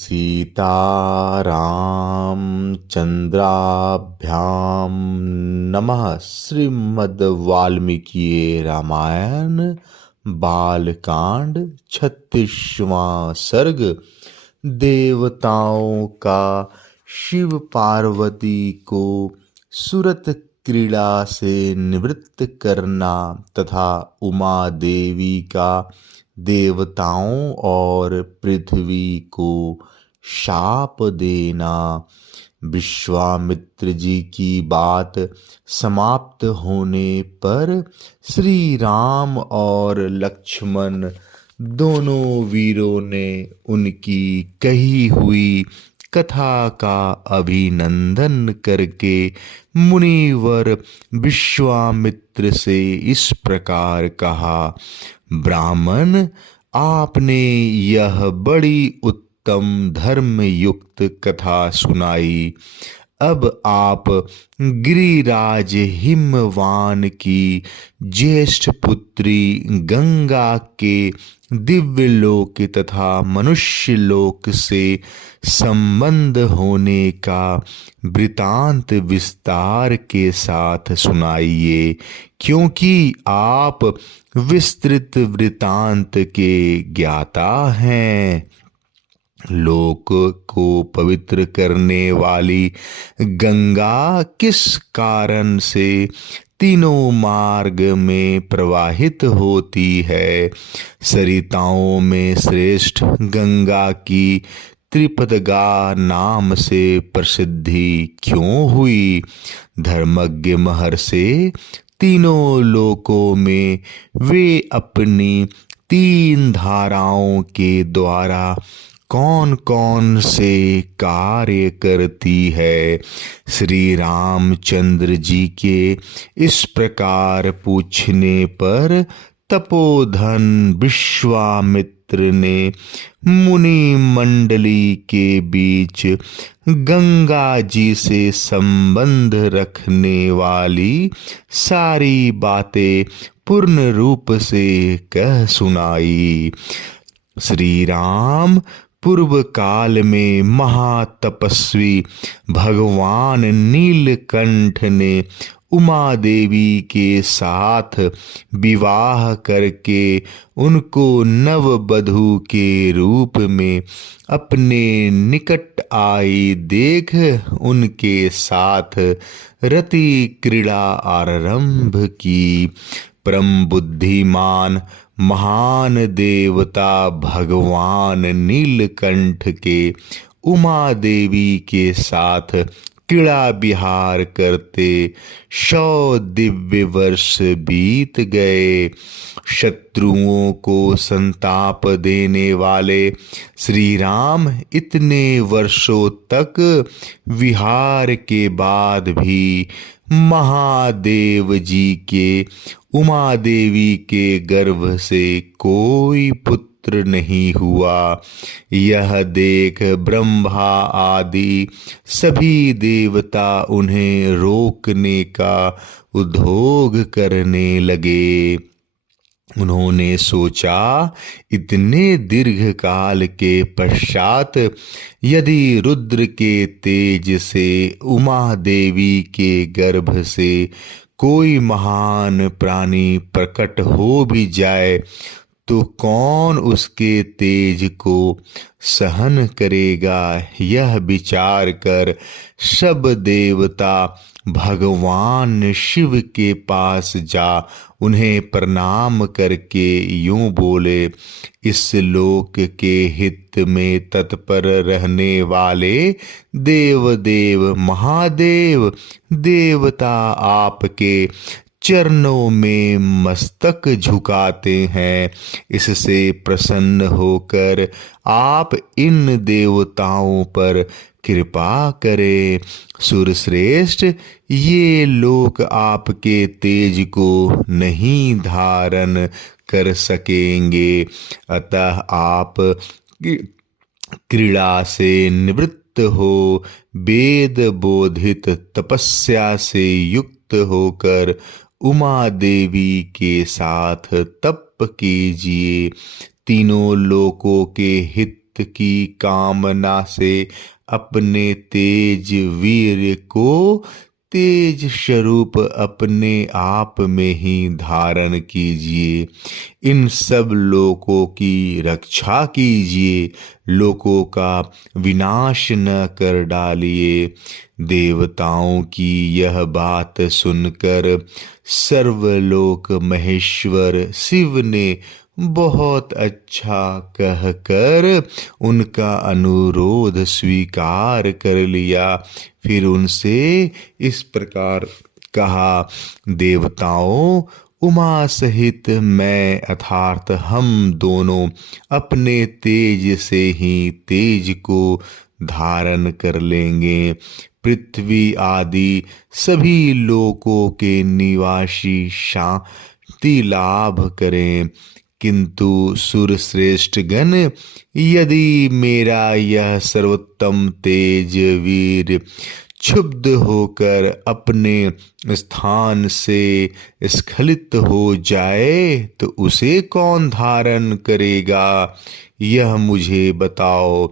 सीताराम चंद्राभ्याम नमः। श्रीमद् वाल्मीकि रामायण बालकांड 36वां सर्ग। देवताओं का शिव पार्वती को सुरत क्रीड़ा से निवृत्त करना तथा उमा देवी का देवताओं और पृथ्वी को शाप देना। विश्वामित्र जी की बात समाप्त होने पर श्री राम और लक्ष्मण दोनों वीरों ने उनकी कही हुई कथा का अभिनंदन करके मुनिवर विश्वामित्र से इस प्रकार कहा। ब्राह्मण, आपने यह बड़ी उत्तम धर्म युक्त कथा सुनाई। अब आप गिरिराज हिमवान की ज्येष्ठ पुत्री गंगा के दिव्य लोक तथा मनुष्य लोक से संबंध होने का वृतांत विस्तार के साथ सुनाइए, क्योंकि आप विस्तृत वृतांत के ज्ञाता हैं। लोक को पवित्र करने वाली गंगा किस कारण से तीनों मार्ग में प्रवाहित होती है? सरिताओं में श्रेष्ठ गंगा की त्रिपदगा नाम से प्रसिद्धि क्यों हुई? धर्मज्ञ महर्षि, तीनों लोकों में वे अपनी 3 धाराओं के द्वारा कौन कौन से कार्य करती है? श्री रामचंद्र जी के इस प्रकार पूछने पर तपोधन विश्वामित्र ने मुनि मंडली के बीच गंगा जी से संबंध रखने वाली सारी बातें पूर्ण रूप से कह सुनाई। श्री राम पूर्व काल में महातपस्वी भगवान नीलकंठ ने उमा देवी के साथ विवाह करके उनको नववधू के रूप में अपने निकट आई देख उनके साथ रति क्रीड़ा आरंभ की। परम बुद्धिमान महान देवता भगवान नीलकंठ के उमा देवी के साथ क्रीड़ा विहार करते 100 दिव्य वर्ष बीत गए। शत्रुओं को संताप देने वाले श्री राम इतने वर्षों तक विहार के बाद भी महादेव जी के उमा देवी के गर्भ से कोई पुत्र नहीं हुआ। यह देख ब्रह्मा आदि सभी देवता उन्हें रोकने का उद्योग करने लगे। उन्होंने सोचा, इतने दीर्घ काल के पश्चात यदि रुद्र के तेज से उमा देवी के गर्भ से कोई महान प्राणी प्रकट हो भी जाए तो कौन उसके तेज को सहन करेगा? यह विचार कर सब देवता भगवान शिव के पास जा उन्हें प्रणाम करके यूं बोले, इस लोक के हित में तत्पर रहने वाले देवदेव महादेव देवता आपके चरणों में मस्तक झुकाते हैं। इससे प्रसन्न होकर आप इन देवताओं पर कृपा करें। सुरश्रेष्ठ, ये लोक आपके तेज को नहीं धारण कर सकेंगे, अतः आप क्रीड़ा से निवृत्त हो वेद बोधित तपस्या से युक्त होकर उमा देवी के साथ तप कीजिए। तीनों लोकों के हित हित की कामना से अपने तेज वीर को तेज स्वरूप अपने आप में ही धारण कीजिए। इन सब लोकों की रक्षा कीजिए, लोकों का विनाश न कर डालिए। देवताओं की यह बात सुनकर सर्वलोक महेश्वर शिव ने बहुत अच्छा कहकर उनका अनुरोध स्वीकार कर लिया। फिर उनसे इस प्रकार कहा, देवताओं, उमा सहित मैं अर्थात हम दोनों अपने तेज से ही तेज को धारण कर लेंगे। पृथ्वी आदि सभी लोकों के निवासी शांति लाभ करें, किंतु सुरश्रेष्ठ गण, यदि मेरा यह सर्वोत्तम तेज वीर क्षुब्ध होकर अपने स्थान से स्खलित हो जाए तो उसे कौन धारण करेगा, यह मुझे बताओ।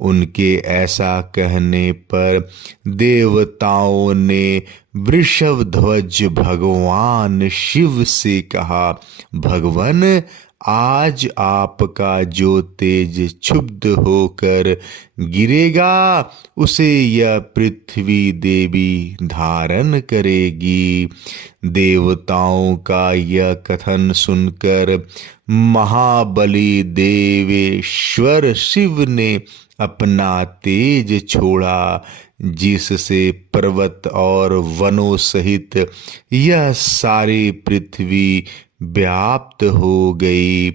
उनके ऐसा कहने पर देवताओं ने वृषभध्वज भगवान शिव से कहा, भगवन, आज आपका जो तेज क्षुब्ध होकर गिरेगा उसे यह पृथ्वी देवी धारण करेगी। देवताओं का यह कथन सुनकर महाबली देवेश्वर शिव ने अपना तेज छोड़ा, जिससे पर्वत और वनों सहित यह सारी पृथ्वी व्याप्त हो गई।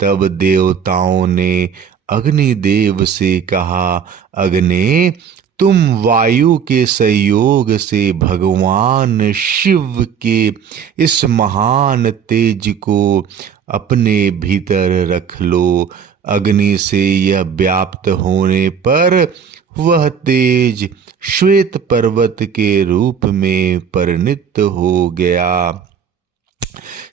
तब देवताओं ने अग्निदेव से कहा, अग्नि, तुम वायु के सहयोग से भगवान शिव के इस महान तेज को अपने भीतर रख लो। अग्नि से यह व्याप्त होने पर वह तेज श्वेत पर्वत के रूप में परिणित हो गया।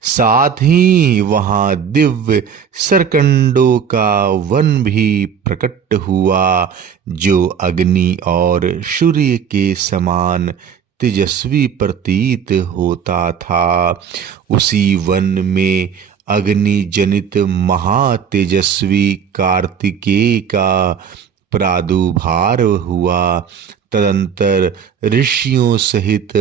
साथ ही वहां दिव्य सरकंडों का वन भी प्रकट हुआ, जो अग्नि और सूर्य के समान तेजस्वी प्रतीत होता था। उसी वन में अग्नि जनित महातेजस्वी कार्तिकेय का प्रादुर्भाव हुआ। तदंतर ऋषियों सहित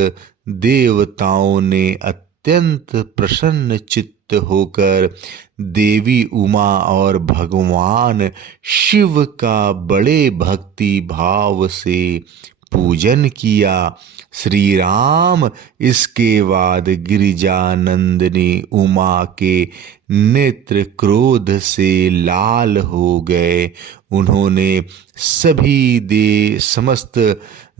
देवताओं ने अत्यंत प्रसन्न चित्त होकर देवी उमा और भगवान शिव का बड़े भक्ति भाव से पूजन किया। श्री राम इसके बाद गिरिजानंदिनी उमा के नेत्र क्रोध से लाल हो गए। उन्होंने समस्त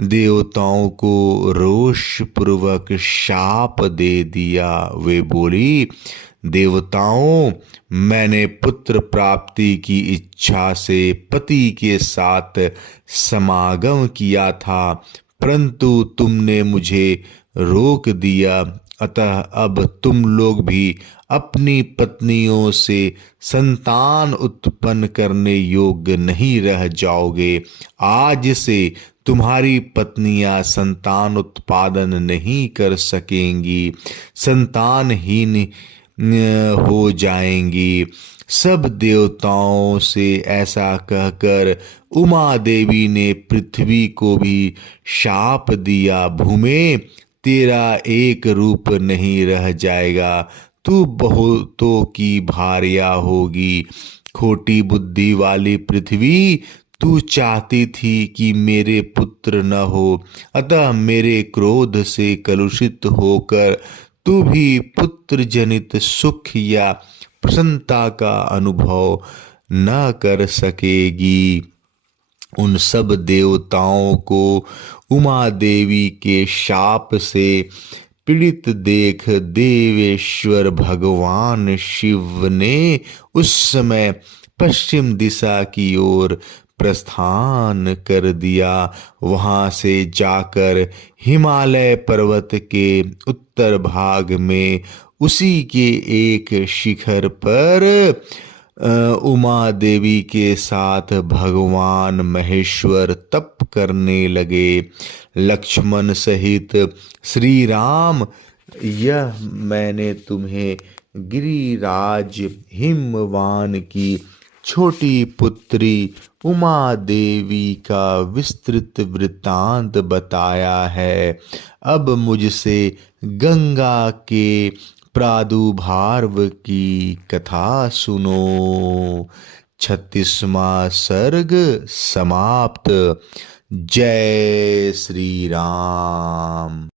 देवताओं को रोष पूर्वक शाप दे दिया। वे बोली, देवताओं, मैंने पुत्र प्राप्ति की इच्छा से पति के साथ समागम किया था, परंतु तुमने मुझे रोक दिया। अतः अब तुम लोग भी अपनी पत्नियों से संतान उत्पन्न करने योग्य नहीं रह जाओगे। आज से तुम्हारी पत्नियां संतान उत्पादन नहीं कर सकेंगी, संतानहीन हो जाएंगी। सब देवताओं से ऐसा कहकर उमा देवी ने पृथ्वी को भी शाप दिया, भूमे, तेरा एक रूप नहीं रह जाएगा, तू बहुतों की भार्या होगी। खोटी बुद्धि वाली पृथ्वी, तू चाहती थी कि मेरे पुत्र न हो, अतः मेरे क्रोध से कलुषित होकर तू भी पुत्र जनित सुख या प्रसन्नता का अनुभव न कर सकेगी। उन सब देवताओं को उमा देवी के शाप से पीड़ित देख देवेश्वर भगवान शिव ने उस समय पश्चिम दिशा की ओर प्रस्थान कर दिया। वहां से जाकर हिमालय पर्वत के उत्तर भाग में उसी के एक शिखर पर उमा देवी के साथ भगवान महेश्वर तप करने लगे। लक्ष्मण सहित श्री राम, यह मैंने तुम्हें गिरिराज हिमवान की छोटी पुत्री उमा देवी का विस्तृत वृत्तांत बताया है। अब मुझसे गंगा के प्रादुर्भाव की कथा सुनो। 36वां सर्ग समाप्त। जय श्री राम।